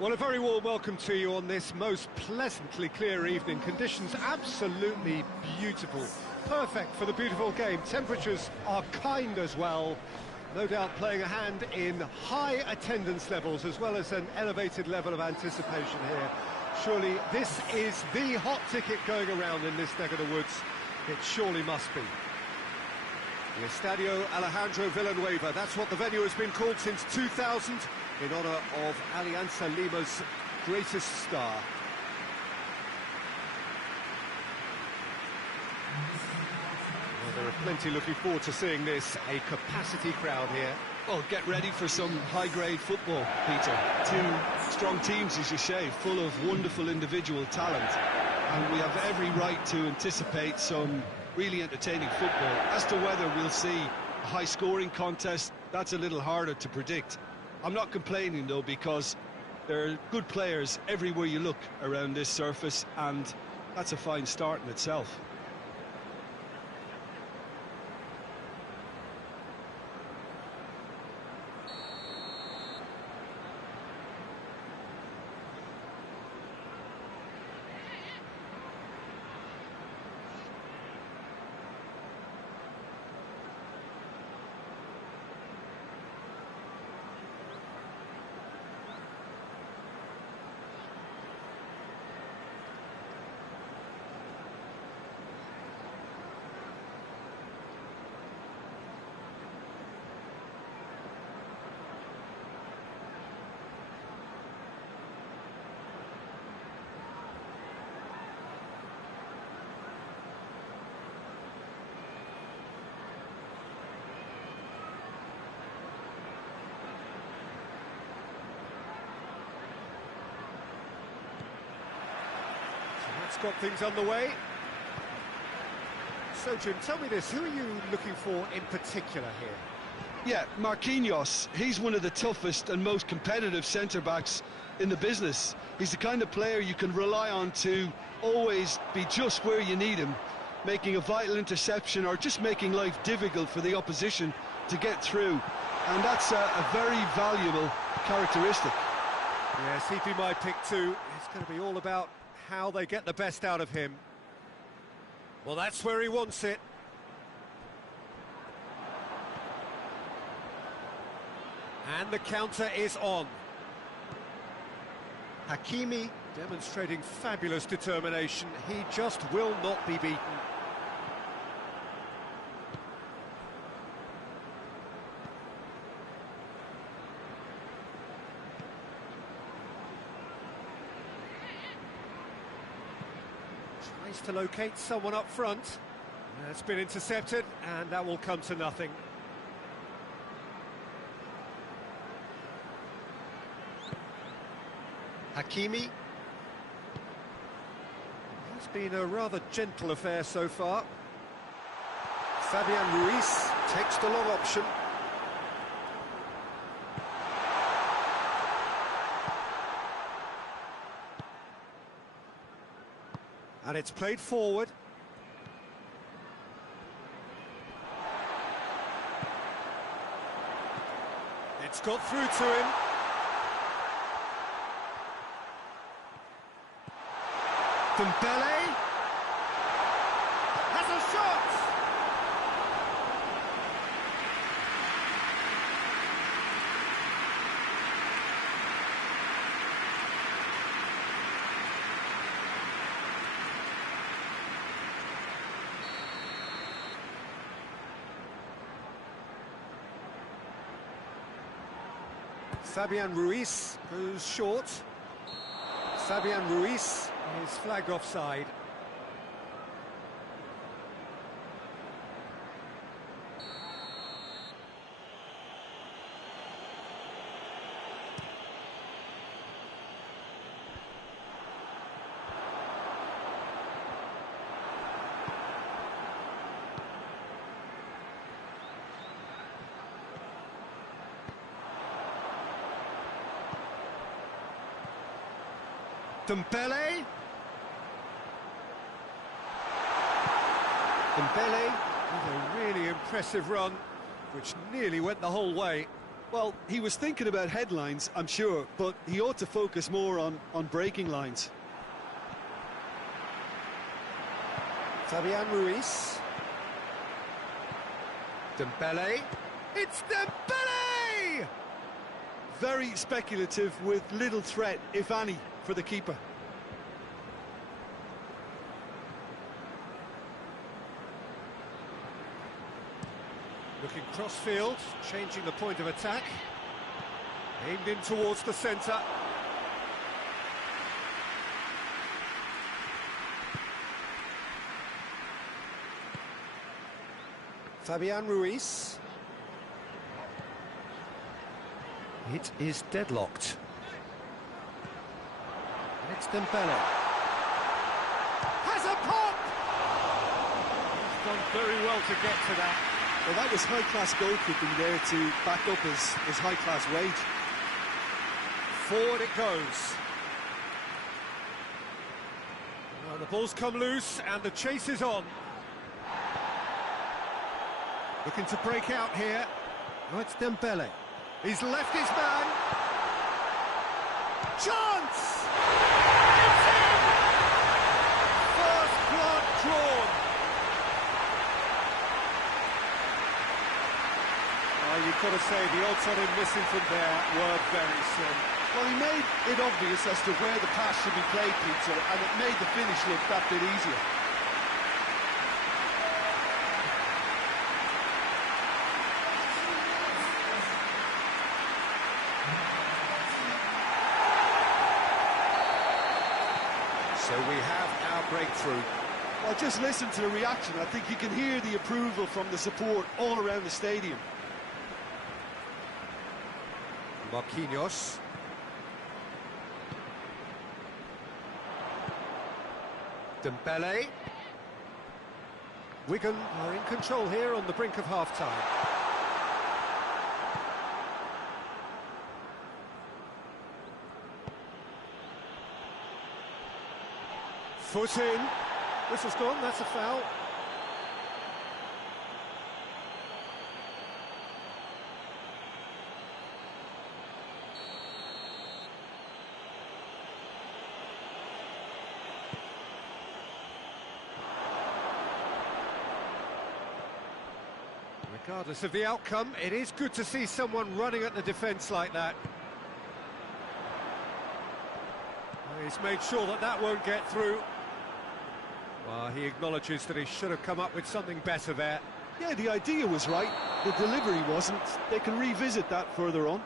Well, a very warm welcome to you on this most pleasantly clear evening. Conditions absolutely beautiful. Perfect for the beautiful game. Temperatures are kind as well. No doubt playing a hand in high attendance levels as well as an elevated level of anticipation here. Surely this is the hot ticket going around in this neck of the woods. It surely must be. The Estadio Alejandro Villanueva, that's what the venue has been called since 2000, in honour of Alianza Lima's greatest star. Well, there are plenty looking forward to seeing this, a capacity crowd here. Well, get ready for some high-grade football, Peter. Two strong teams, as you say, full of wonderful individual talent. And we have every right to anticipate some really entertaining football. As to whether we'll see a high-scoring contest, that's a little harder to predict. I'm not complaining, though, because there are good players everywhere you look around this surface, and that's a fine start in itself. It's got things underway. So, Jim, tell me this, who are you looking for in particular here? Yeah, Marquinhos, he's one of the toughest and most competitive centre-backs in the business. He's the kind of player you can rely on to always be just where you need him, making a vital interception or just making life difficult for the opposition to get through. And that's a very valuable characteristic. Yes, he'd be my pick too. It's going to be all about how they get the best out of him. Well, that's where he wants it. And the counter is on. Hakimi demonstrating fabulous determination. He just will not be beaten. Tries to locate someone up front. It's been intercepted, and that will come to nothing. Hakimi. It's been a rather gentle affair so far. Fabian Ruiz takes the long option. And it's played forward. It's got through to him. Dembele has a shot! Fabian Ruiz goes short. Fabian Ruiz is flagged offside. Dembele. Dembele with a really impressive run, which nearly went the whole way. Well, he was thinking about headlines, I'm sure, but he ought to focus more on breaking lines. Fabian Ruiz. Dembele. It's Dembele! Very speculative with little threat, if any, for the keeper. Looking cross-field, changing the point of attack. Aimed in towards the centre. Fabian Ruiz. It is deadlocked. And it's Dembele. Has a pop! He's done very well to get to that. Well, that was high-class goalkeeping there to back up his high-class wage. Forward it goes. Well, the ball's come loose and the chase is on. Looking to break out here. Oh, it's Dembele. He's left his man. Chance! It's in! First blood drawn. Oh, you've got to say the odds on him missing from there were very slim. Well, he made it obvious as to where the pass should be played, Peter, and it made the finish look that bit easier. So we have our breakthrough. Well, just listen to the reaction. I think you can hear the approval from the support all around the stadium. Marquinhos. Dembele. Wigan are in control here on the brink of half-time. Foot in. Whistle's gone, that's a foul. Regardless of the outcome, it is good to see someone running at the defence like that. He's made sure that that won't get through. Well, he acknowledges that he should have come up with something better there. Yeah, the idea was right, the delivery wasn't. They can revisit that further on.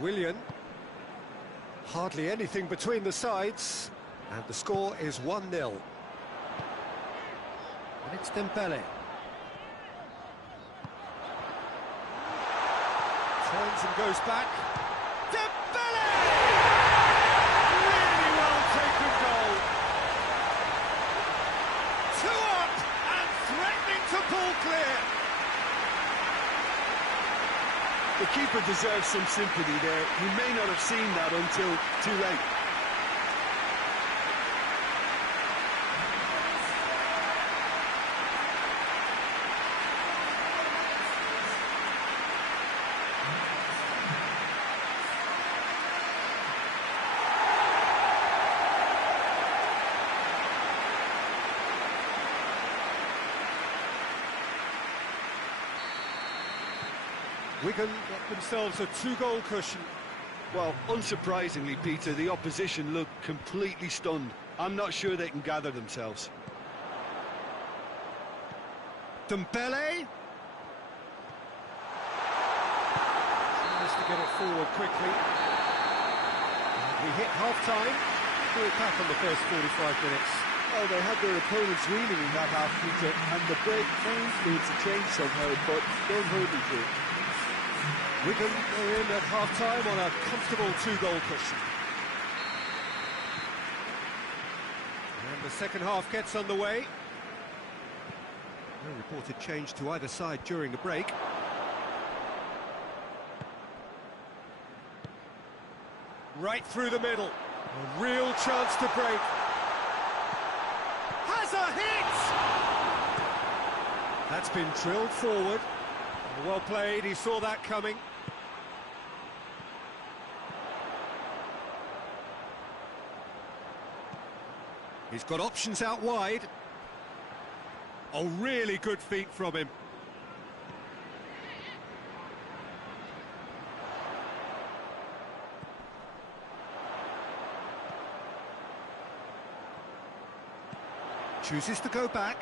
Willian. Hardly anything between the sides, and the score is 1-0. And it's Dembele. Turns and goes back. Dembele! Really well taken goal. 2 up and threatening to pull clear. The keeper deserves some sympathy there. He may not have seen that until too late. Wigan got themselves a 2-goal cushion. Well, unsurprisingly, Peter, the opposition looked completely stunned. I'm not sure they can gather themselves. Dembele. Tries to get it forward quickly. And we hit half-time. We're back on the first 45 minutes. Oh, they had their opponents reeling in that half, Peter, and the break needs to change somehow, but don't hold me to it. Wigan are in at half-time on a comfortable 2-goal cushion. And the second half gets underway. No reported change to either side during the break. Right through the middle. A real chance to break. Has a hit! That's been drilled forward. Well played, he saw that coming. He's got options out wide. Oh, really good feet from him. Chooses to go back.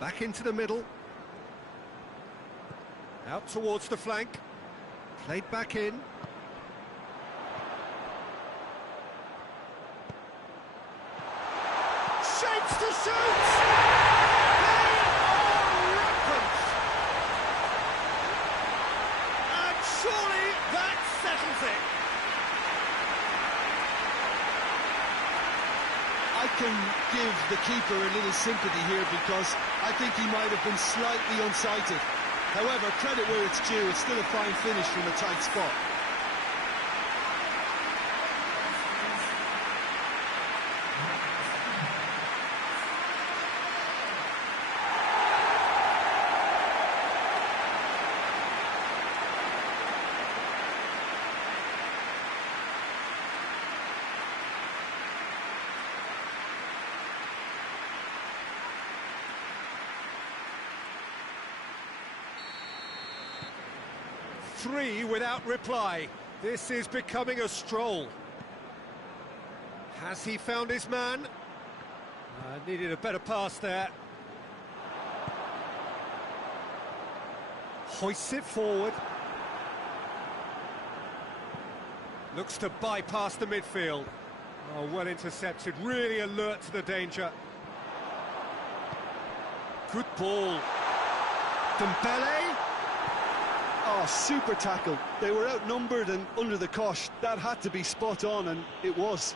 Back into the middle. Out towards the flank. Played back in. Shapes to shoot! They are rampant! And surely that settles it. I can give the keeper a little sympathy here because I think he might have been slightly unsighted. However, credit where it's due, it's still a fine finish from a tight spot. Three without reply. This is becoming a stroll. Has he found his man? Needed a better pass there. Hoists it forward. Looks to bypass the midfield. Oh, well intercepted, really alert to the danger. Good ball. Dembele. Oh, super tackle. They were outnumbered and under the cosh. That had to be spot on, and it was.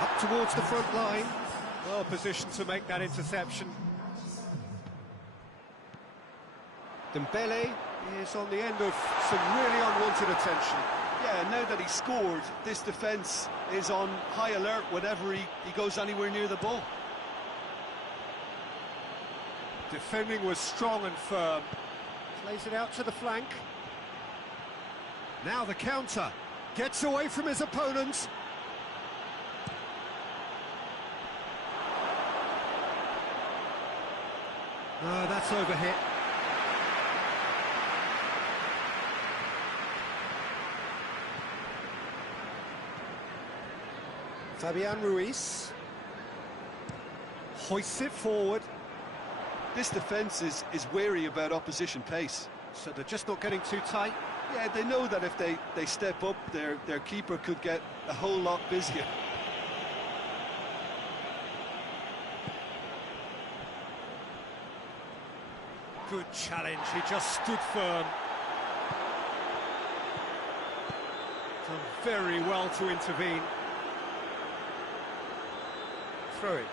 Up towards the front line. Well positioned to make that interception. Dembele is on the end of some really unwanted attention. Yeah, now that he scored, this defence is on high alert whenever he goes anywhere near the ball. Defending was strong and firm. Plays it out to the flank. Now the counter. Gets away from his opponents. No, that's overhit. Fabian Ruiz. Hoists it forward. This defence is wary about opposition pace. So they're just not getting too tight? Yeah, they know that if they step up, their keeper could get a whole lot busier. Good challenge, he just stood firm. Done very well to intervene. Throw it.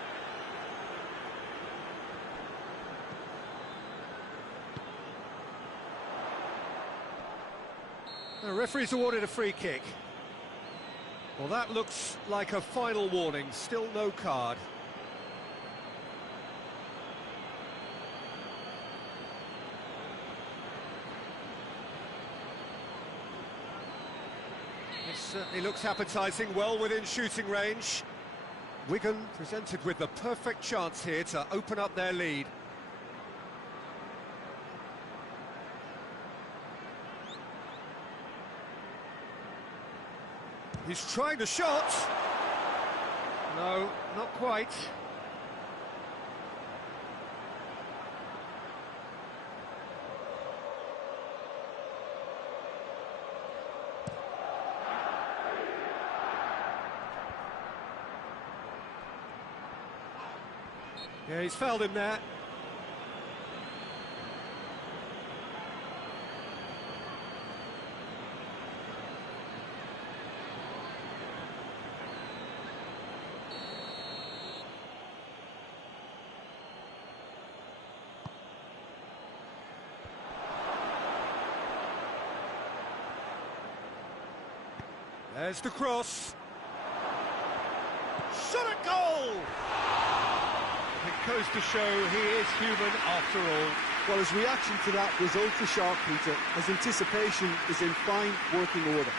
The referee's awarded a free kick. Well, that looks like a final warning. Still no card. It certainly looks appetising, well within shooting range. Wigan presented with the perfect chance here to open up their lead. He's trying the shot. No, not quite. Yeah, he's fouled him there. There's the cross. Shot at goal! It goes to show he is human after all. Well, his reaction to that was ultra-sharp, Peter. His anticipation is in fine working order.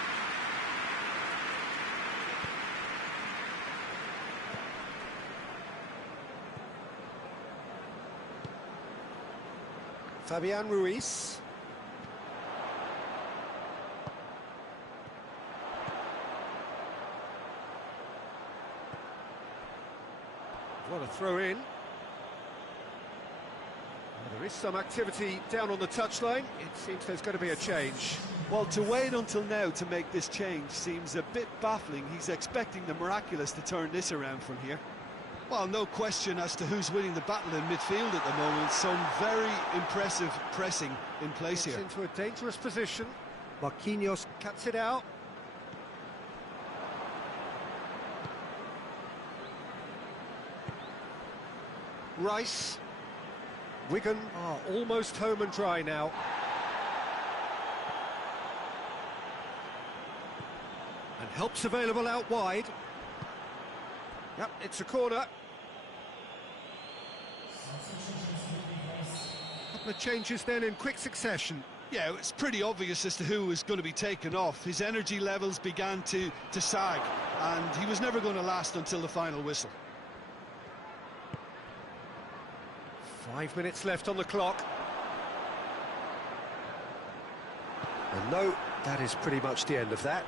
Fabian Ruiz. What a throw in. Well, there is some activity down on the touchline. It seems there's going to be a change. Well, to wait until now to make this change seems a bit baffling. He's expecting the miraculous to turn this around from here. Well, no question as to who's winning the battle in midfield at the moment. Some very impressive pressing in place here. Into a dangerous position. Marquinhos cuts it out. Rice. Wigan are almost home and dry now. And help's available out wide. Yep, it's a corner. Couple of changes then in quick succession. Yeah, it's pretty obvious as to who was going to be taken off. His energy levels began to sag, and he was never going to last until the final whistle. 5 minutes left on the clock. And no, that is pretty much the end of that.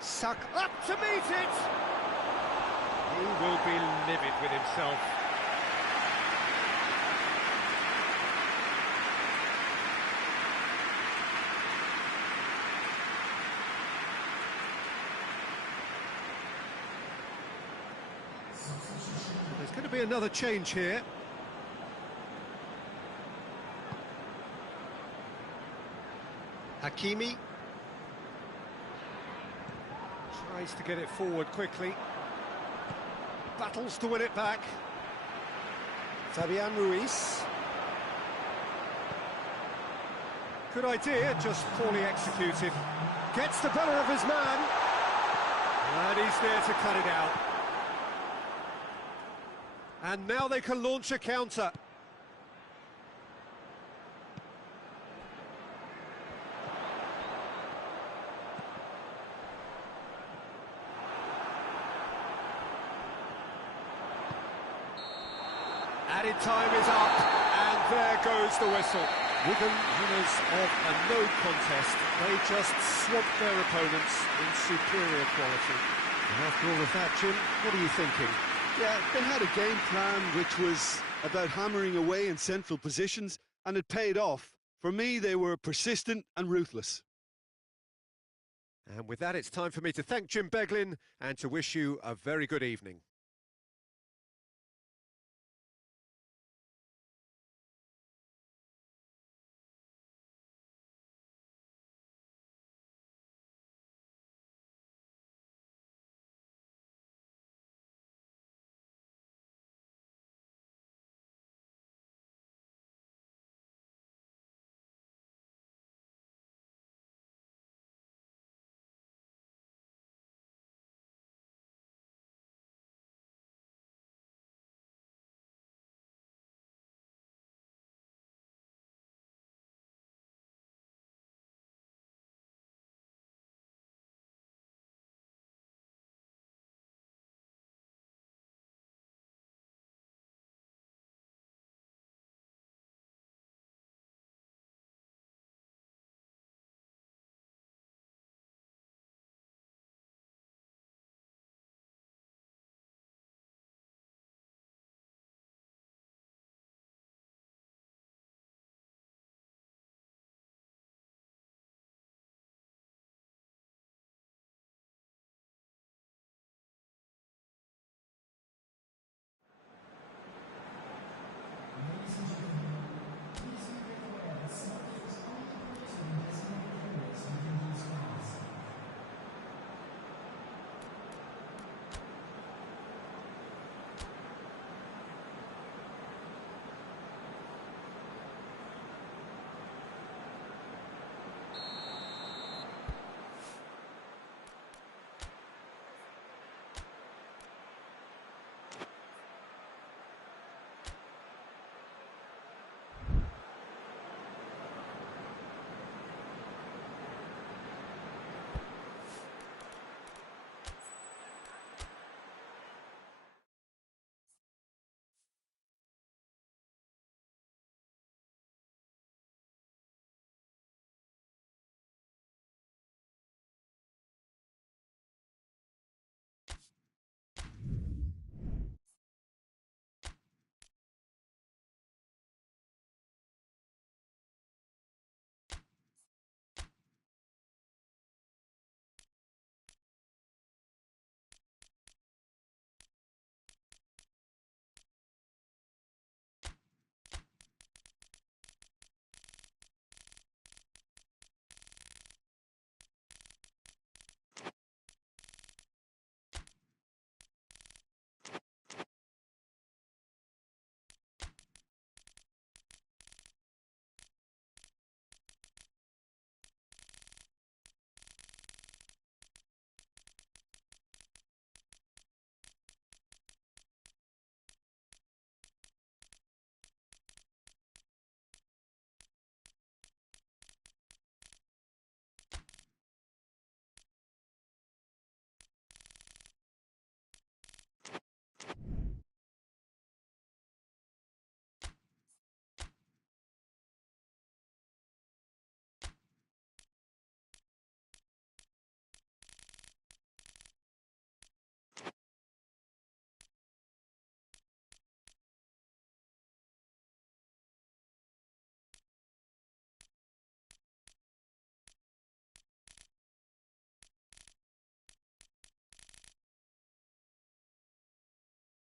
Suck up to meet it! He will be livid with himself. There's going to be another change here. Hakimi tries to get it forward quickly. Battles to win it back. Fabian Ruiz. Good idea, just poorly executed. Gets the better of his man. And he's there to cut it out. And now they can launch a counter. Added time is up, and there goes the whistle. Wigan, winners of a no contest. They just swamped their opponents in superior quality. And after all of that, Jim, what are you thinking? Yeah, they had a game plan which was about hammering away in central positions, and it paid off. For me, they were persistent and ruthless. And with that, it's time for me to thank Jim Beglin and to wish you a very good evening.